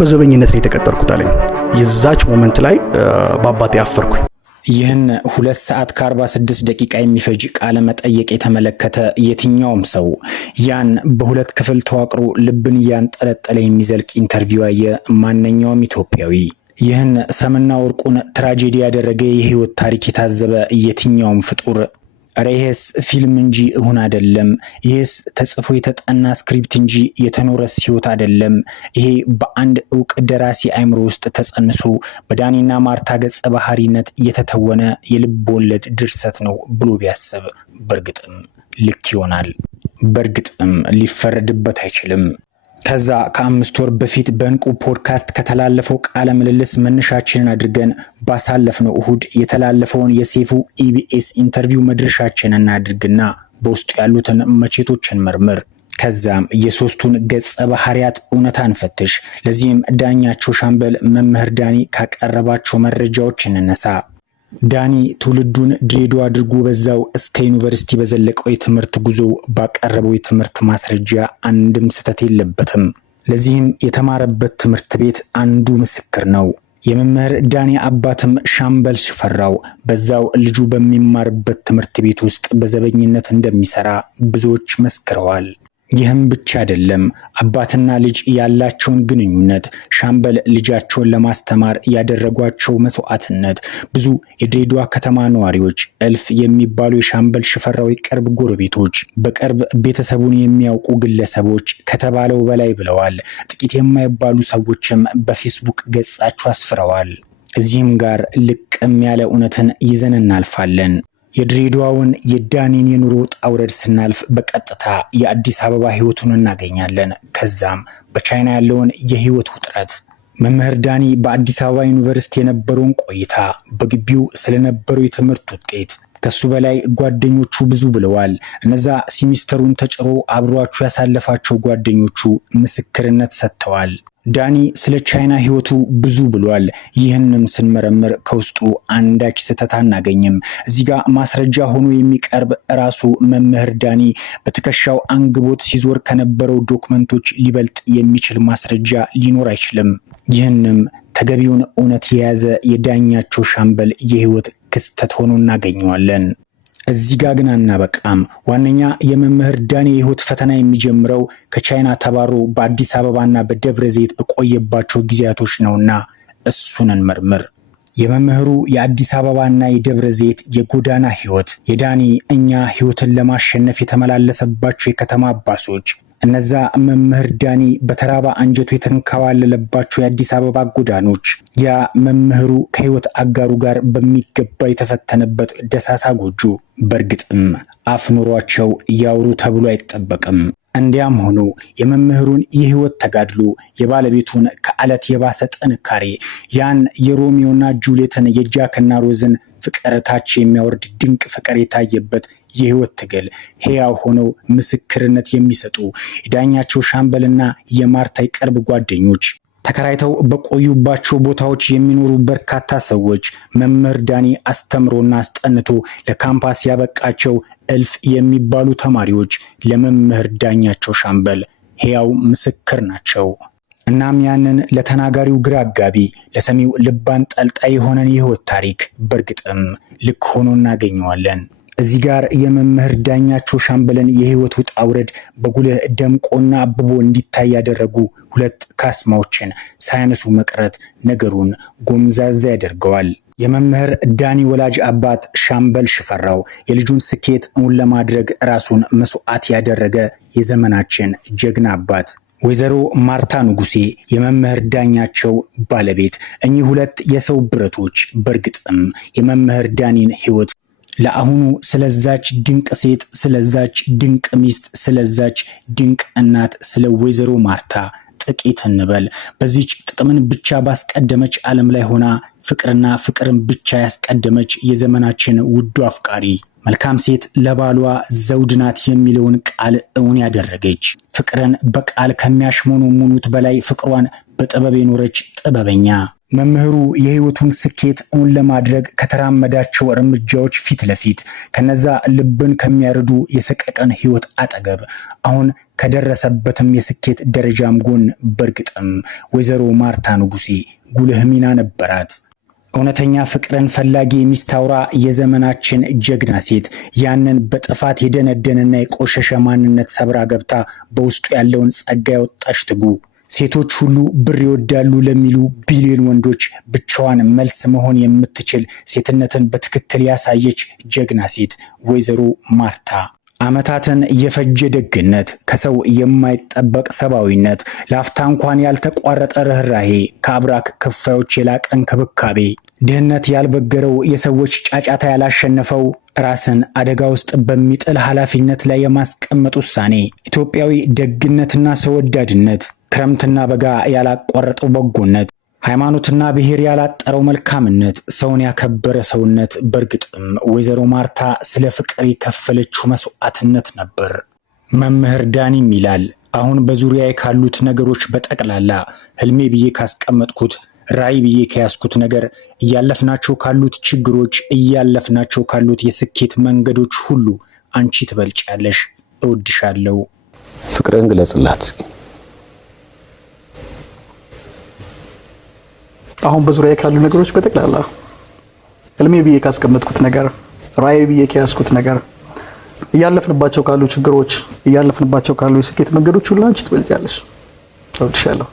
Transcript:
በዘበኝነት ነው የተቀጠርኩት አለኝ። የዛች ሞመንት ላይ በአባቴ አፈርኩኝ። ይህን 2 ሰዓት ከ46 ደቂቃ የሚፈጅ ቃለ መጠየቅ የተመለከተ የትኛውም ሰው ያን በሁለት ክፍል ተዋቅሮ ልብን ያንጠለጠለ የሚዘልቅ ኢንተርቪው ያየ ማንኛውም ኢትዮጵያዊ ይህን ሰምና ወርቁን ትራጀዲ ያደረገ የህይወት ታሪክ የታዘበ የትኛውም ፍጡር ሬሄስ ፊልም እንጂ እሁን አይደለም፣ ይሄስ ተጽፎ የተጠና ስክሪፕት እንጂ የተኖረስ ህይወት አይደለም፣ ይሄ በአንድ ዕውቅ ደራሲ አይምሮ ውስጥ ተጸንሶ በዳኒና ማርታ ገጸ ባህሪነት የተተወነ የልብ ወለድ ድርሰት ነው ብሎ ቢያስብ በርግጥም ልክ ይሆናል። በርግጥም ሊፈረድበት አይችልም። ከዛ ከ5 ወር በፊት በእንቁ ፖድካስት ከተላለፈው ቃለ ምልልስ መነሻችንን አድርገን ባሳለፍነው እሁድ የተላለፈውን የሴፉ ኢቢኤስ ኢንተርቪው መድረሻችንን አድርግና በውስጡ ያሉትን መቼቶችን መርምር። ከዛም የሶስቱን ገጸ ባህሪያት እውነታ እንፈትሽ። ለዚህም ዳኛቸው ሻምበል መምህር ዳኒ ካቀረባቸው መረጃዎች እንነሳ። ዳኒ ትውልዱን ድሬዳዋ አድርጎ በዛው እስከ ዩኒቨርሲቲ በዘለቀው የትምህርት ጉዞ ባቀረበው የትምህርት ማስረጃ አንድም ስህተት የለበትም። ለዚህም የተማረበት ትምህርት ቤት አንዱ ምስክር ነው። የመምህር ዳኒ አባትም ሻምበል ሽፈራው በዛው ልጁ በሚማርበት ትምህርት ቤት ውስጥ በዘበኝነት እንደሚሰራ ብዙዎች መስክረዋል። ይህም ብቻ አይደለም፣ አባትና ልጅ ያላቸውን ግንኙነት፣ ሻምበል ልጃቸውን ለማስተማር ያደረጓቸው መስዋዕትነት፣ ብዙ የድሬዳዋ ከተማ ነዋሪዎች፣ እልፍ የሚባሉ የሻምበል ሽፈራው የቅርብ ጎረቤቶች፣ በቅርብ ቤተሰቡን የሚያውቁ ግለሰቦች ከተባለው በላይ ብለዋል። ጥቂት የማይባሉ ሰዎችም በፌስቡክ ገጻቸው አስፍረዋል። እዚህም ጋር ልቅም ያለ እውነትን ይዘን እናልፋለን። የድሬዳዋውን የዳኒን የኑሮ ጣውረድ ስናልፍ በቀጥታ የአዲስ አበባ ህይወቱን እናገኛለን። ከዛም በቻይና ያለውን የህይወት ውጥረት፣ መምህር ዳኒ በአዲስ አበባ ዩኒቨርሲቲ የነበረውን ቆይታ፣ በግቢው ስለነበረው የትምህርት ውጤት፣ ከሱ በላይ ጓደኞቹ ብዙ ብለዋል። እነዛ ሲሚስተሩን ተጭሮ አብሯቸው ያሳለፋቸው ጓደኞቹ ምስክርነት ሰጥተዋል። ዳኒ ስለ ቻይና ህይወቱ ብዙ ብሏል። ይህንም ስንመረምር ከውስጡ አንዳች ስህተት አናገኝም። እዚህ ጋር ማስረጃ ሆኖ የሚቀርብ ራሱ መምህር ዳኒ በትከሻው አንግቦት ሲዞር ከነበረው ዶክመንቶች ሊበልጥ የሚችል ማስረጃ ሊኖር አይችልም። ይህንም ተገቢውን እውነት የያዘ የዳኛቸው ሻምበል የህይወት ክስተት ሆኖ እናገኘዋለን። እዚህ ጋር ግን አናበቃም። ዋነኛ የመምህር ዳኒ የህይወት ፈተና የሚጀምረው ከቻይና ተባሮ በአዲስ አበባና በደብረ ዘይት በቆየባቸው ጊዜያቶች ነውና እሱን እንመርምር። የመምህሩ የአዲስ አበባና የደብረ ዘይት የጎዳና ህይወት፣ የዳኒ እኛ ህይወትን ለማሸነፍ የተመላለሰባቸው የከተማ አባሶች፣ እነዛ መምህር ዳኒ በተራባ አንጀቱ የተንከባለለባቸው የአዲስ አበባ ጎዳኖች፣ ያ መምህሩ ከህይወት አጋሩ ጋር በሚገባ የተፈተነበት ደሳሳ ጎጆ። በእርግጥም አፍ ኑሯቸው ያውሩ ተብሎ አይጠበቅም። እንዲያም ሆኖ የመምህሩን የህይወት ተጋድሎ፣ የባለቤቱን ከአለት የባሰ ጥንካሬ፣ ያን የሮሚዮና ጁሊየትን የጃክና ሮዝን ፍቅር ታች የሚያወርድ ድንቅ ፍቅር የታየበት የህይወት ትግል ሕያው ሆነው ምስክርነት የሚሰጡ የዳኛቸው ሻምበልና የማርታ የቅርብ ጓደኞች፣ ተከራይተው በቆዩባቸው ቦታዎች የሚኖሩ በርካታ ሰዎች፣ መምህር ዳኒ አስተምሮና አስጠንቶ ለካምፓስ ያበቃቸው እልፍ የሚባሉ ተማሪዎች ለመምህር ዳኛቸው ሻምበል ሕያው ምስክር ናቸው። እናም ያንን ለተናጋሪው ግራ አጋቢ፣ ለሰሚው ልብ አንጠልጣይ የሆነን የህይወት ታሪክ በእርግጥም ልክ ሆኖ እናገኘዋለን። እዚህ ጋር የመምህር ዳኛቸው ሻምበልን የህይወት ውጣ ውረድ በጉልህ ደምቆና አብቦ እንዲታይ ያደረጉ ሁለት ካስማዎችን ሳያነሱ መቅረት ነገሩን ጎምዛዛ ያደርገዋል። የመምህር ዳኒ ወላጅ አባት ሻምበል ሽፈራው የልጁን ስኬት እውን ለማድረግ ራሱን መስዋዕት ያደረገ የዘመናችን ጀግና አባት፣ ወይዘሮ ማርታ ንጉሴ የመምህር ዳኛቸው ባለቤት፣ እኚህ ሁለት የሰው ብረቶች በእርግጥም የመምህር ዳኒን ህይወት ለአሁኑ ስለዛች ድንቅ ሴት፣ ስለዛች ድንቅ ሚስት፣ ስለዛች ድንቅ እናት ስለ ወይዘሮ ማርታ ጥቂት እንበል። በዚች ጥቅምን ብቻ ባስቀደመች ዓለም ላይ ሆና ፍቅርና ፍቅርን ብቻ ያስቀደመች የዘመናችን ውዱ አፍቃሪ፣ መልካም ሴት ለባሏ ዘውድ ናት የሚለውን ቃል እውን ያደረገች፣ ፍቅርን በቃል ከሚያሽሞነሙኑት በላይ ፍቅሯን በጥበብ የኖረች ጥበበኛ፣ መምህሩ የህይወቱን ስኬት እውን ለማድረግ ከተራመዳቸው እርምጃዎች ፊት ለፊት ከነዛ ልብን ከሚያርዱ የሰቀቀን ህይወት አጠገብ አሁን ከደረሰበትም የስኬት ደረጃም ጎን በርግጥም ወይዘሮ ማርታ ንጉሴ ጉልህ ሚና ነበራት። እውነተኛ ፍቅርን ፈላጊ የሚስታውራ የዘመናችን ጀግና ሴት ያንን በጥፋት የደነደነና የቆሸሸ ማንነት ሰብራ ገብታ በውስጡ ያለውን ጸጋ ያወጣች ትጉ ሴቶች ሁሉ ብር ይወዳሉ ለሚሉ ቢሊዮን ወንዶች ብቻዋን መልስ መሆን የምትችል ሴትነትን በትክክል ያሳየች ጀግና ሴት ወይዘሮ ማርታ ዓመታትን የፈጀ ደግነት፣ ከሰው የማይጠበቅ ሰብአዊነት፣ ላፍታ እንኳን ያልተቋረጠ ርህራሄ፣ ከአብራክ ክፋዮች የላቀ እንክብካቤ፣ ድህነት ያልበገረው የሰዎች ጫጫታ ያላሸነፈው ራስን አደጋ ውስጥ በሚጥል ኃላፊነት ላይ የማስቀመጥ ውሳኔ፣ ኢትዮጵያዊ ደግነትና ሰው ወዳድነት፣ ክረምትና በጋ ያላቋረጠው በጎነት፣ ሃይማኖትና ብሔር ያላጠረው መልካምነት፣ ሰውን ያከበረ ሰውነት። በርግጥም ወይዘሮ ማርታ ስለ ፍቅር የከፈለችው መስዋዕትነት ነበር። መምህር ዳኒም ይላል አሁን በዙሪያዬ ካሉት ነገሮች በጠቅላላ ህልሜ ብዬ ካስቀመጥኩት ራዕይ ብዬ ከያዝኩት ነገር እያለፍናቸው ካሉት ችግሮች እያለፍናቸው ካሉት የስኬት መንገዶች ሁሉ አንቺ ትበልጫለሽ። እወድሻለሁ። ፍቅርን ግለጽላት። አሁን በዙሪያዬ ካሉ ነገሮች በጠቅላላ ህልሜ ብዬ ካስቀመጥኩት ነገር ራዕይ ብዬ ከያዝኩት ነገር እያለፍንባቸው ካሉ ችግሮች እያለፍንባቸው ካሉ የስኬት መንገዶች ሁሉ አንቺ ትበልጫለሽ። እወድሻለሁ።